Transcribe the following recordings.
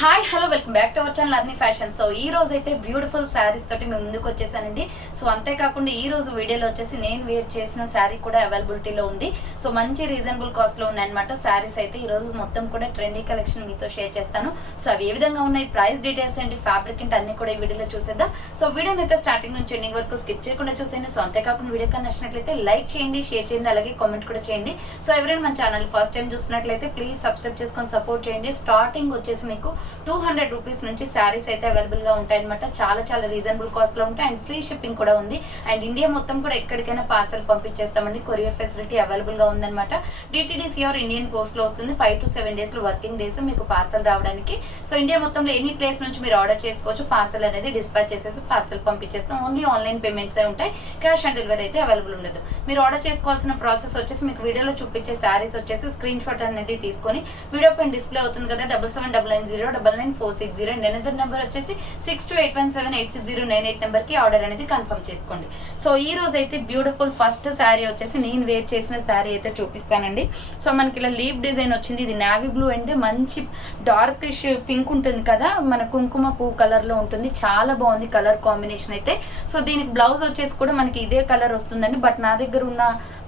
Hi hello welcome back to our channel Arni fashion. So ఈ రోజు అయితే బ్యూటిఫుల్ శారీస్ తోటి మేము ముందుకు వచ్చేసానండి. సో అంతేకాకుండా ఈ రోజు వీడియోలో వచ్చేసి నేను వేర్ చేసిన శారీ కూడా అవైలబిలిటీలో ఉంది. సో మంచి రీజనబుల్ కాస్ట్లో ఉన్నాయన్నమాట శారీస్ అయితే. ఈ రోజు మొత్తం కూడా ట్రెండీ కలెక్షన్ మీతో షేర్ చేస్తాను. సో అవి ఏ విధంగా ఉన్నాయి, ప్రైస్ డీటెయిల్స్ ఏంటి, ఫ్యాబ్రిక్ ఏంటి అన్ని కూడా ఈ వీడియోలో చూసేద్దాం. సో వీడియోని అయితే స్టార్టింగ్ నుంచి ఎండింగ్ వరకు స్కిప్ చేయకుండా చూసేయండి. సో అంతేకాకుండా వీడియో కానీ నచ్చినట్లయితే లైక్ చేయండి, షేర్ చేయండి, అలాగే కామెంట్ కూడా చేయండి. సో ఎవరైనా మన ఛానల్ ఫస్ట్ టైం చూస్తున్నట్లయితే ప్లీజ్ సబ్స్క్రైబ్ చేసుకొని సపోర్ట్ చేయండి. స్టార్టింగ్ వచ్చేసి మీకు 200 రూపీస్ నుంచి శారీస్ అయితే అవైలబుల్ గా ఉంటాయన్నమాట. చాలా రీజనబుల్ కాస్ట్ లో ఉంటాయి అండ్ ఫ్రీ షిప్పింగ్ కూడా ఉంది. అండ్ ఇండియా మొత్తం కూడా ఎక్కడికైనా పార్సల్ పంపించేస్తామండి. కొరియర్ ఫెసిలిటీ అవైలబుల్ గా ఉందన్నమాట. డిటిడిసి ఆర్ ఇండియన్ పోస్ట్ లో వస్తుంది. 5 to 7 డేస్ లో వర్కింగ్ డేస్ మీకు పార్సల్ రావడానికి. సో ఇండియా మొత్తంలో ఎనీ ప్లేస్ నుంచి మీరు ఆర్డర్ చేసుకోవచ్చు. పార్సల్ అనేది డిస్పాచ్ చేసేసి పార్సల్ పంపించేస్తాం. ఓన్లీ ఆన్లైన్ పేమెంట్స్ ఉంటాయి, క్యాష్ ఆన్ డెలివరీ అయితే అవైలబుల్ ఉండదు. మీరు ఆర్డర్ చేసుకోవాల్సిన ప్రాసెస్ వచ్చేసి మీకు వీడియోలో చూపించే శారీస్ వచ్చేసి స్క్రీన్ షాట్ అనేది తీసుకొని వీడియో పైన డిస్ప్లే అవుతుంది కదా 7799099460 అండ్ ఎనదర్ నెంబర్ వచ్చేసి 6281786098 నెంబర్ కి ఆర్డర్ అనేది కన్ఫర్మ్ చేసుకోండి. సో ఈ రోజు అయితే బ్యూటిఫుల్ ఫస్ట్ శారీ వచ్చేసి నేను వేర్ చేసిన శారీ అయితే చూపిస్తానండి. సో మనకి ఇలా లీవ్ డిజైన్ వచ్చింది. ఇది నావీ బ్లూ అండ్ మంచి డార్కిష్ పింక్ ఉంటుంది కదా, మన కుంకుమ పువ్వు కలర్ లో ఉంటుంది. చాలా బాగుంది కలర్ కాంబినేషన్ అయితే. సో దీనికి బ్లౌజ్ వచ్చేసి కూడా మనకి ఇదే కలర్ వస్తుందండి. బట్ నా దగ్గర ఉన్న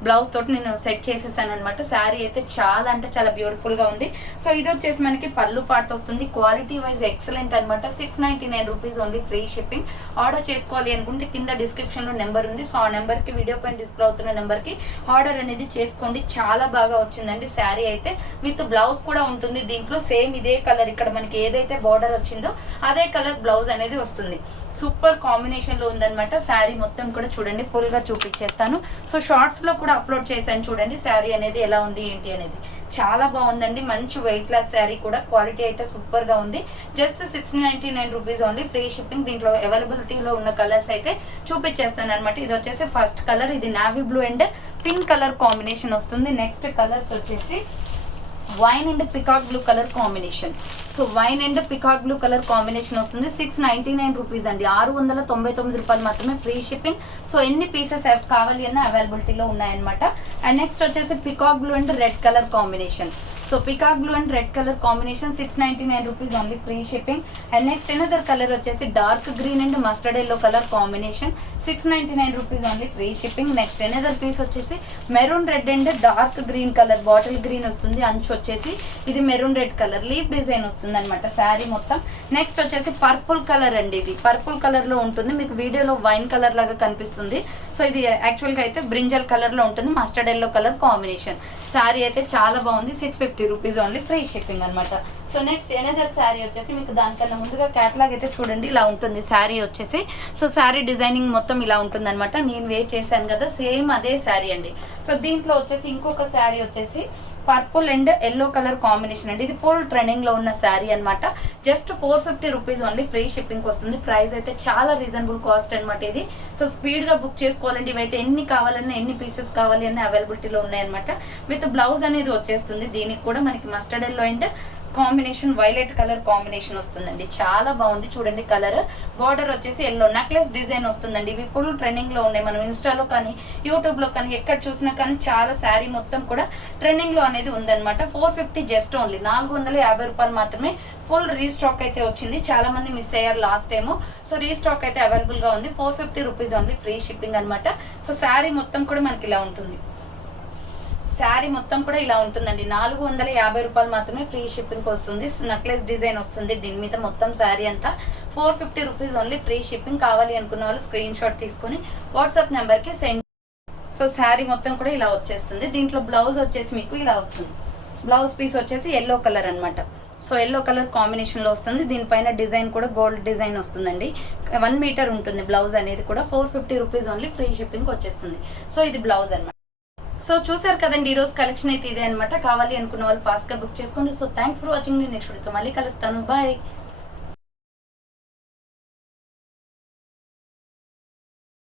బ్లౌజ్ తోటి నేను సెట్ చేసేసాను అనమాట. శారీ అయితే చాలా అంటే చాలా బ్యూటిఫుల్ గా ఉంది. సో ఇది వచ్చేసి మనకి పళ్ళు పార్ట్ వస్తుంది. క్వాలిటీ వైజ్ ఎక్సలెంట్ అనమాట. 699 rupees only, free shipping. Order చేసుకోవాలి అనుకుంటే కింద డిస్క్రిప్షన్ లో నెంబర్ ఉంది. సో ఆ నెంబర్ కి వీడియో పైన డిస్ప్లే అవుతున్న నెంబర్ కి ఆర్డర్ అనేది చేసుకోండి. చాలా బాగా వచ్చిందండి శారీ అయితే. విత్ బ్లౌజ్ కూడా ఉంటుంది దీంట్లో. సేమ్ ఇదే కలర్, ఇక్కడ మనకి ఏదైతే బార్డర్ వచ్చిందో అదే కలర్ బ్లౌజ్ అనేది వస్తుంది. సూపర్ కాంబినేషన్ లో ఉందన్నమాట. శారీ మొత్తం కూడా చూడండి, ఫుల్ గా చూపించేస్తాను. సో షార్ట్స్ లో కూడా అప్లోడ్ చేశాను చూడండి శారీ అనేది ఎలా ఉంది ఏంటి అనేది. చాలా బాగుందండి. మంచి వెయిట్ క్లాస్ శారీ కూడా. క్వాలిటీ అయితే సూపర్ గా ఉంది. Just 699 rupees only, free shipping. దీంట్లో అవైలబిలిటీలో ఉన్న కలర్స్ అయితే చూపించేస్తాను అనమాట. ఇది వచ్చేసి ఫస్ట్ కలర్, ఇది navy blue and pink colour combination వస్తుంది. నెక్స్ట్ కలర్స్ వచ్చేసి wine and peacock blue colour combination. So wine and peacock blue colour combination వస్తుంది. 699 రూపీస్ అండి, 699 రూపాయలు మాత్రమే, ఫ్రీ షిప్పింగ్. సో ఎన్ని పీసెస్ కావాలి అన్న అవైలబిలిటీలో ఉన్నాయన్నమాట. అండ్ నెక్స్ట్ వచ్చేసి peacock blue and red colour combination. So peacock blue and red colour combination 699 rupees only, free shipping. And next another colour వచ్చేసి dark green and mustard yellow colour combination, 699 rupees only, free shipping. Next another piece వచ్చేసి maroon red and dark green colour, bottle green వస్తుంది. అంచు వచ్చేసి ఇది maroon red colour leaf design వస్తుంది అనమాట శారీ మొత్తం. Next వచ్చేసి పర్పుల్ కలర్ అండి. ఇది పర్పుల్ కలర్ లో ఉంటుంది. మీకు వీడియోలో వైన్ కలర్ లాగా కనిపిస్తుంది. సో ఇది యాక్చువల్ గా అయితే బ్రింజల్ కలర్ లో ఉంటుంది. Mustard yellow colour combination. Sari అయితే చాలా బాగుంది. 650 రూపీస్ ఓన్లీ, ఫ్రీ షిప్పింగ్ అనమాట. సో నెక్స్ట్ ఎనదర్ శారీ వచ్చేసి మీకు దానికన్నా ముందుగా క్యాటలాగ్ అయితే చూడండి ఇలా ఉంటుంది శారీ వచ్చేసి. సో శారీ డిజైనింగ్ మొత్తం ఇలా ఉంటుంది అనమాట. నేను వేర్ చేశాను కదా సేమ్ అదే శారీ అండి. సో దీంట్లో వచ్చేసి ఇంకొక శారీ వచ్చేసి purple and yellow colour combination అండి. ఇది ఫుల్ ట్రెండింగ్ లో ఉన్న శారీ అనమాట. Just 450 rupees only, free shipping వస్తుంది. ప్రైస్ అయితే చాలా రీజనబుల్ కాస్ట్ అనమాట ఇది. సో స్పీడ్ గా బుక్ చేసుకోవాలండి. ఇవైతే ఎన్ని కావాలన్నా, ఎన్ని పీసెస్ కావాలి అన్న అవైలబిలిటీలో ఉన్నాయన్నమాట. విత్ బ్లౌజ్ అనేది వచ్చేస్తుంది. దీనికి కూడా మనకి mustard yellow and combination violet colour combination వస్తుందండి. చాలా బాగుంది చూడండి కలర్. బార్డర్ వచ్చేసి ఎల్లో నెక్లెస్ డిజైన్ వస్తుందండి. ఇవి ఫుల్ ట్రెండింగ్ లో ఉన్నాయి. మనం ఇన్స్టాలో కానీ యూట్యూబ్ లో కానీ ఎక్కడ చూసినా కానీ చాలా శారీ మొత్తం కూడా ట్రెండింగ్ లో అనేది ఉందన్నమాట. 450 జస్ట్ ఓన్లీ, 450 రూపాయలు మాత్రమే. ఫుల్ రీస్టాక్ అయితే వచ్చింది. చాలా మంది మిస్ అయ్యారు లాస్ట్ టైమ్. సో రీస్టాక్ అయితే అవైలబుల్ గా ఉంది. 450 రూపీస్ ఓన్లీ, ఫ్రీ షిప్పింగ్ అనమాట. సో శారీ మొత్తం కూడా మనకి ఇలా ఉంటుంది. శారీ మొత్తం కూడా ఇలా ఉంటుందండి. 450 రూపాయలు మాత్రమే, ఫ్రీ షిప్పింగ్ వస్తుంది. నెక్లెస్ డిజైన్ వస్తుంది దీని మీద మొత్తం. శారీ అంతా 450 రూపీస్ ఓన్లీ, ఫ్రీ షిప్పింగ్. కావాలి అనుకున్న వాళ్ళు స్క్రీన్ షాట్ తీసుకుని వాట్సాప్ నెంబర్కి సెండ్. సో శారీ మొత్తం కూడా ఇలా వచ్చేస్తుంది. దీంట్లో బ్లౌజ్ వచ్చేసి మీకు ఇలా వస్తుంది. బ్లౌజ్ పీస్ వచ్చేసి ఎల్లో కలర్ అనమాట. సో ఎల్లో కలర్ కాంబినేషన్లో వస్తుంది. దీనిపైన డిజైన్ కూడా గోల్డ్ డిజైన్ వస్తుందండి. 1 మీటర్ ఉంటుంది బ్లౌజ్ అనేది కూడా. 450 రూపీస్ ఓన్లీ, ఫ్రీ షిప్పింగ్ వచ్చేస్తుంది. సో ఇది బ్లౌజ్ అనమాట. సో చూసారు కదండి, ఈ రోజు కలెక్షన్ అయితే ఇదే అనమాట. కావాలి అనుకున్న వాళ్ళు ఫాస్ట్ గా బుక్ చేసుకోండి. So thanks for watching. Next వీడియోతో మళ్ళీ కలుస్తాను. బాయ్.